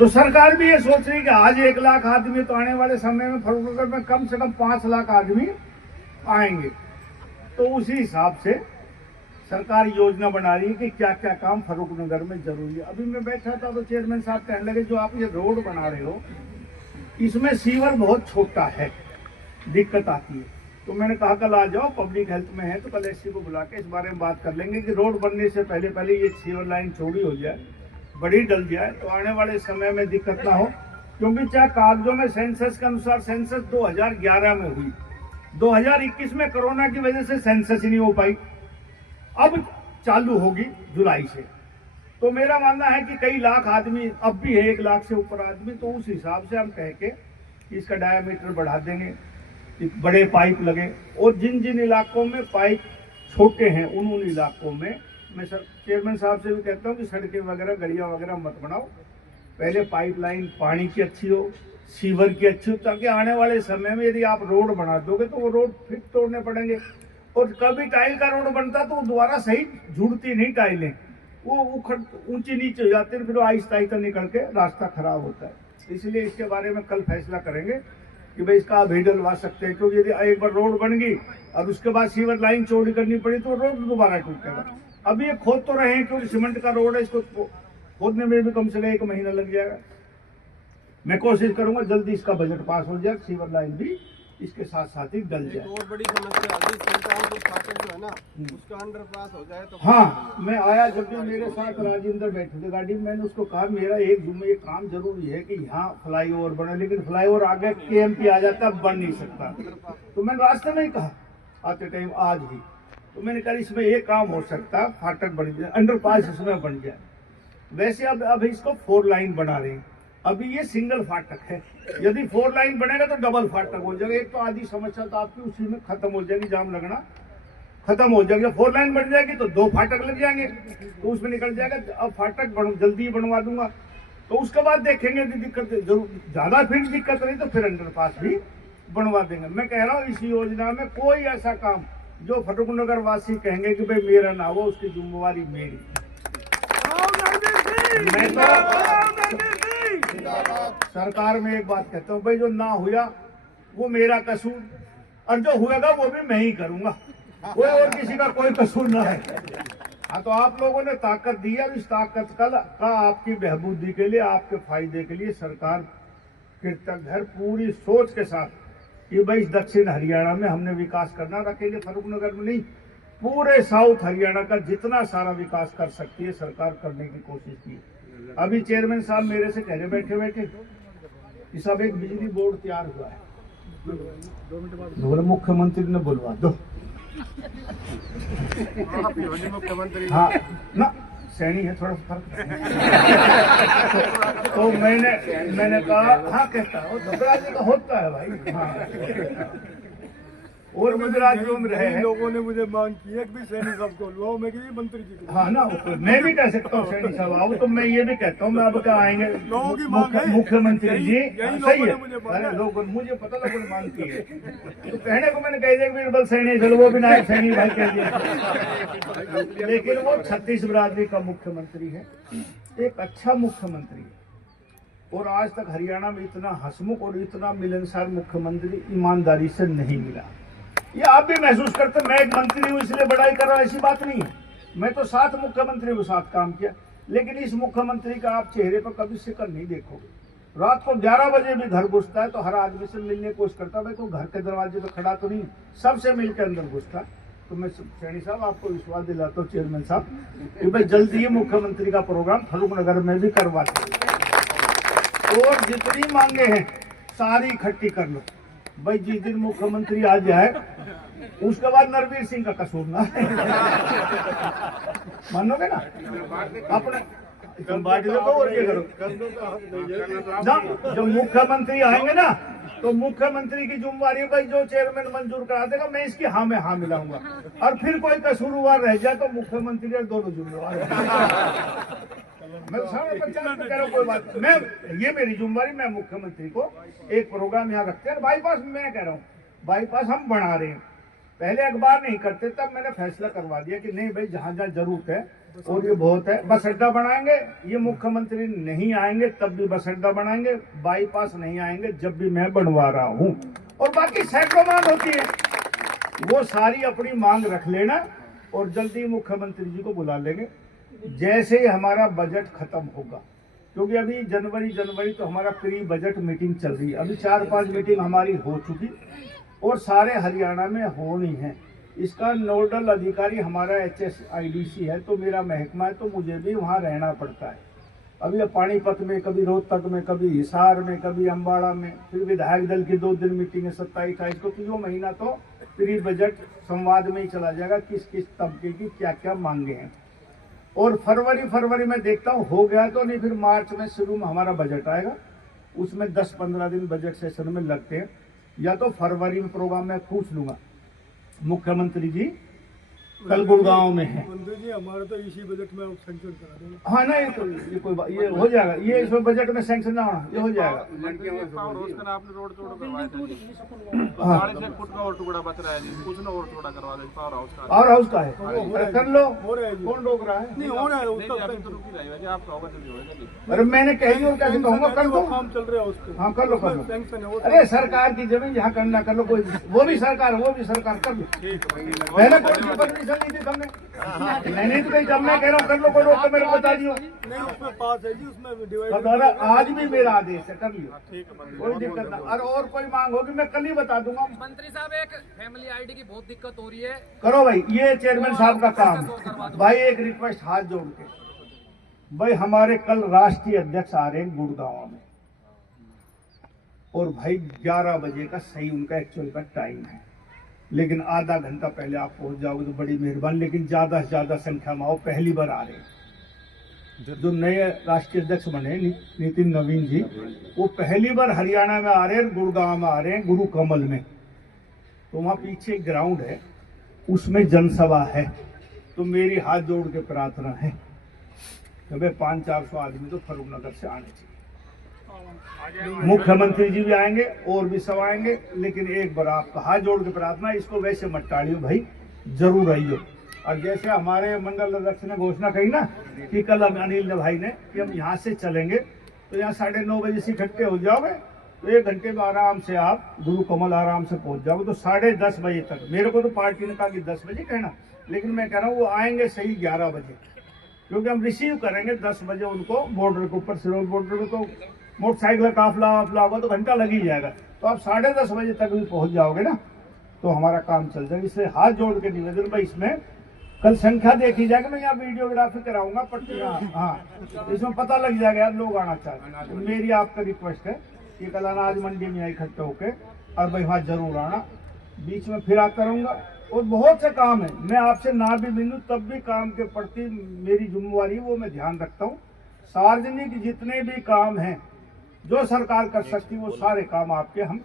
तो सरकार भी ये सोच रही है कि आज 1 लाख आदमी, तो आने वाले समय में फर्रुखनगर में कम से कम 5 लाख आदमी आएंगे। तो उसी हिसाब से सरकार योजना बना रही है कि क्या क्या काम फर्रुखनगर में जरूरी है। अभी मैं बैठा था तो चेयरमैन साहब कहने लगे जो आप ये रोड बना रहे हो इसमें सीवर बहुत छोटा है, दिक्कत आती है। तो मैंने कहा कल आ जाओ, पब्लिक हेल्थ में है तो कल एससी को बुला के इस बारे में बात कर लेंगे कि रोड बनने से पहले पहले ये सीवर लाइन चौड़ी हो जाए, बड़ी डल जाए, तो आने वाले समय में दिक्कत ना हो। क्योंकि चाहे कागजों में सेंसस के अनुसार सेंसस 2011 में हुई, 2021 में कोरोना की वजह से सेंसस ही नहीं हो पाई, अब चालू होगी जुलाई से। तो मेरा मानना है कि कई लाख आदमी अब भी है, 1 लाख से ऊपर आदमी, तो उस हिसाब से हम कह के इसका डायामीटर बढ़ा देंगे, बड़े पाइप लगे। और जिन जिन इलाकों में पाइप छोटे हैं उन इलाकों में मैं चेयरमैन साहब से भी कहता हूँ कि सड़कें वगैरह गलियाँ वगैरह मत बनाओ, पहले पाइपलाइन पानी की अच्छी हो, सीवर की अच्छी हो, ताकि आने वाले समय में यदि आप रोड बना दोगे तो वो रोड फिर तोड़ने पड़ेंगे। और कभी टाइल का रोड बनता तो वो दोबारा सही जुड़ती नहीं टाइलें, वो ऊंची नीचे हो जाती है, फिर वो आहिस्ता आहिस्ता निकल के रास्ता खराब होता है। इसलिए इसके बारे में कल फैसला करेंगे कि भाई इसका आप ही डलवा सकते हैं। क्योंकि यदि एक बार रोड बन गई और उसके बाद सीवर लाइन चौड़ी करनी पड़ी तो रोड दोबारा टूटेगा। अभी ये खोद तो रहे हैं क्योंकि सीमेंट का रोड है, इसको खोदने में भी कम से कम 1 महीना लग जाएगा। मैं कोशिश करूंगा जल्दी इसका बजट पास हो जाए, सीवर लाइन भी इसके साथ साथ ही डल जाए। और बड़ी समस्या जो है ना उसका अंडरपास हो जाए तो। हाँ, मैं आया जब भी मेरे साथ राजेंद्र बैठे थे गाड़ी में, मैंने उसको कहा मेरा एक काम जरूरी है कि यहाँ फ्लाईओवर बने, लेकिन फ्लाईओवर आगे केएमपी आ जाता बन नहीं सकता। तो मैंने रास्ते में ही कहा आते टाइम आज ही, तो मैंने कहा इसमें एक काम हो सकता, फाटक बन जाए, अंडरपास इसमें बन जाए। वैसे अब इसको 4 लाइन बना रहे हैं, अभी ये सिंगल फाटक है, यदि 4 लाइन बनेगा तो डबल फाटक हो जाएगा। एक तो आधी समस्या तो आपकी उसी में खत्म हो जाएगी, जाम लगना खत्म हो जाएगा। 4 लाइन बन जाएगी तो 2 फाटक लग जाएंगे, तो उसमें निकल जाएगा। अब फाटक जल्दी बनवा दूंगा, तो उसके बाद देखेंगे यदि दिक्कत जरूर ज्यादा फिर दिक्कत रही तो फिर अंडरपास भी बनवा देंगे। मैं कह रहा हूँ इस योजना में कोई ऐसा काम जो फर्रुखनगर वासी कहेंगे कि भाई मेरा ना हो, उसकी जिम्मेवारी मेरी। मैं तो सरकार में एक बात कहता हूँ, भाई जो ना हुआ वो मेरा कसूर, और जो हुएगा वो भी मैं ही करूंगा, कोई और किसी का कोई कसूर ना है। हाँ, तो आप लोगों ने ताकत दी है, इस ताकत का आपकी बहबूदी के लिए, आपके फायदे के लिए सरकार कृतज्ञ है पूरी सोच के साथ कि भाई दक्षिण हरियाणा में हमने विकास करना, अकेले फर्रुखनगर में नहीं, पूरे साउथ हरियाणा का जितना सारा विकास कर सकती है सरकार करने की कोशिश की। अभी चेयरमैन साहब मेरे से कह रहे बैठे कि सब एक बिजली बोर्ड तैयार हुआ है, मुख्यमंत्री ने बुलवा दो। मुख्यमंत्री हाँ ना, सैनी है थोड़ा फर्क। तो मैंने कहा हाँ, कहता है घबराने का होता है भाई। हाँ, और मुझे राज्यों में रहे हैं लोगों ने मुझे मांग की है कि सैनी साहब को लो, मैं कि मंत्री जी को। हाँ ना, मैं भी कह सकता हूँ सैनी साहब आओ, तो मैं ये भी कहता हूँ मैं अब क्या आएंगे मुख्यमंत्री जी, सही है। अरे लोग मुझे पता लोगों ने मांग की है, तो कहने को मैंने कह दिया बीरबल सैनी, चलो वो भी नायक सैनी भाई कह दिया, लेकिन वो 36 बिरादरी का मुख्यमंत्री है, एक अच्छा मुख्यमंत्री है। और आज तक हरियाणा में इतना हंसमुख और इतना मिलनसार मुख्यमंत्री ईमानदारी से नहीं मिला। ये आप भी महसूस करते, मैं एक मंत्री हूँ इसलिए बड़ाई कर रहा हूँ, ऐसी बात नहीं है। मैं तो 7 मुख्यमंत्री के साथ काम किया, लेकिन इस मुख्यमंत्री का आप चेहरे पर कभी शिकन नहीं देखोगे। रात को 11 बजे भी घर घुसता है तो हर आदमी से मिलने की कोशिश करता है, भाई कोई घर के दरवाजे पर खड़ा तो नहीं, सबसे मिलकर अंदर घुसता। तो मैं सैनी साहब आपको विश्वास दिलाता हूँ चेयरमैन साहब कि भाई जल्दी ही मुख्यमंत्री का प्रोग्राम फर्रुखनगर में भी करवाते हैं, और जितनी मांगे हैं सारी इकट्ठी कर लो। भाई जिस दिन मुख्यमंत्री आ जाए उसके बाद नरवीर सिंह का कसूर ना है, मानोगे ना? अपने बांट लो और क्या करो ना, जब मुख्यमंत्री आएंगे ना तो मुख्यमंत्री की जिम्मेवारी है भाई जो चेयरमैन मंजूर करा देगा मैं इसकी हाँ में हाँ मिलाऊंगा, और फिर कोई कसूरवार रह जाए तो मुख्यमंत्री और दोनों जिम्मेवार। मैं 50 में कह रहा हूँ, कोई बात मैं, ये मेरी जिम्मेवारी, मैं मुख्यमंत्री को एक प्रोग्राम यहाँ रखते हैं। बाईपास मैं कह रहा हूँ, बाईपास हम बना रहे हैं, पहले अखबार नहीं करते, तब मैंने फैसला करवा दिया कि नहीं भाई जहाँ जहाँ जरूरत है और ये बहुत है। बस अड्डा बनाएंगे, ये मुख्यमंत्री नहीं आएंगे तब भी बस अड्डा बनाएंगे, बाईपास नहीं आएंगे जब भी मैं बनवा रहा हूँ। और बाकी सैकड़ों मांग होती है, वो सारी अपनी मांग रख लेना और जल्दी मुख्यमंत्री जी को बुला लेंगे जैसे ही हमारा बजट खत्म होगा। क्योंकि अभी जनवरी तो हमारा प्री बजट मीटिंग चल रही है, अभी 4-5 मीटिंग हमारी हो चुकी और सारे हरियाणा में होनी है। इसका नोडल अधिकारी हमारा HSIDC है, तो मेरा महकमा है, तो मुझे भी वहाँ रहना पड़ता है। अभी पानीपत में, कभी रोहतक में, कभी हिसार में, कभी अम्बाड़ा में, फिर विधायक दल की 2 दिन मीटिंग है 27-28 को। तो यो महीना तो प्री बजट संवाद में ही चला जाएगा, किस किस तबके की क्या क्या मांगे हैं। और फरवरी में देखता हूँ हो गया तो नहीं, फिर मार्च में शुरू में हमारा बजट आएगा, उसमें 10-15 दिन बजट सेशन में लगते हैं। या तो फरवरी में प्रोग्राम में पूछ लूंगा। मुख्यमंत्री जी कल गुड़गांव में है। मंत्री जी हमारा तो इसी बजट में सेंक्शन करा देंगे। हाँ ना, ये कोई बात, ये हो जाएगा, ये इसमें बजट में सेंक्शन ना होना, ये हो जाएगा। आपने रोड तोड़ करवाया था जी, हाँ। 6.5 फुट का और टुकड़ा बच रहा है जी, कुछ ना और थोड़ा करवा दे पावर हाउस का। और हाउस का है, अरे कर लो, हो रहा है जी। कौन रोक रहा है? नहीं हो रहा है नहीं उसका जी, अभी तो रुक ही रहेगा जी, आपका होगा जल्दी होगा जी। अरे मैंने कही और कैसे कहूँगा, कर दो। काम चल रहा है उसको। हाँ कर लो कर लो। सेंक्शन है वो। अरे सरकार की जमीन जहाँ करना कर लो, कोई वो भी सरकार कर लो। मैंने कौन सी परमिशन ली थी तुमने? मैंने तो कही, जब मैं कह रहा हूँ कर लो, कोई रोक के मेरे को बता दियो। नहीं उसमें पास है जी, उसमें डिवाइड। आज भी मेरा आदेश है, कर लियो, कोई दिक्कत ना। और कोई मांग होगी मैं कल ही बता दूंगा। मंत्री साहब, एक फैमिली आईडी की बहुत दिक्कत हो रही है। करो भाई, ये चेयरमैन साहब का काम। भाई एक रिक्वेस्ट हाथ जोड़ के, भाई हमारे कल राष्ट्रीय अध्यक्ष आ रहे हैं गुड़गांव में, और भाई 11 बजे का सही उनका एक्चुअल का टाइम है, लेकिन आधा घंटा पहले आप पहुंच जाओगे तो बड़ी मेहरबानी। लेकिन ज्यादा से ज्यादा संख्या में आओ, पहली बार आ रहे हैं। जो नए राष्ट्रीय अध्यक्ष बने नितिन नवीन जी, वो पहली बार हरियाणा में आ रहे हैं, गुड़गांव में आ रहे हैं, गुरु कमल में। तो वहाँ पीछे एक ग्राउंड है, उसमें जनसभा है। तो मेरी हाथ जोड़ के प्रार्थना है कि भाई 500-400 आदमी तो फरूखनगर से आने चाहिए। मुख्यमंत्री जी भी आएंगे और भी सब आएंगे, लेकिन एक बार आपका हाथ जोड़ के प्रार्थना, इसको वैसे मत टाड़ियो भाई, जरूर आइयो। और जैसे हमारे मंडल अध्यक्ष ने घोषणा कही ना कि कल हम अनिल ने भाई ने कि हम यहाँ से चलेंगे, तो यहाँ 9:30 बजे से इकट्ठे हो जाओगे, तो 1 घंटे में आराम से आप गुरु कमल आराम से पहुंच जाओगे। तो 10:30 बजे तक, मेरे को तो पार्टी ने कहा कि 10 बजे कहना, लेकिन मैं कह रहा हूँ वो आएंगे सही 11 बजे, क्योंकि हम रिसीव करेंगे 10 बजे उनको बॉर्डर के ऊपर। सिरोल बॉर्डर में तो मोटरसाइकिल काफला होगा तो घंटा लग ही जाएगा। तो आप 10:30 बजे तक भी पहुंच जाओगे ना, तो हमारा काम चल जाएगा। इसलिए हाथ जोड़ के निवेदन, भाई इसमें कल संख्या देखी जाएगी, मैं यहाँ वीडियोग्राफी कराऊंगा पट्टियाँ, हाँ इसमें पता लग जाएगा यार लोग आना चाहते हैं। तो मेरी आपका रिक्वेस्ट है कि कल अनाज मंडी में इकट्ठे होके और भाई वहाँ जरूर आना। बीच में फिर आता रहूंगा और बहुत से काम है, मैं आपसे ना भी मिलूं तब भी काम के प्रति मेरी जिम्मेवारी वो मैं ध्यान रखता हूँ। सार्वजनिक जितने भी काम हैं जो सरकार कर सकती है वो सारे काम आपके हम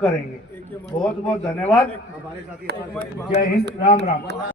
करेंगे। बहुत बहुत धन्यवाद। जय हिंद, राम राम।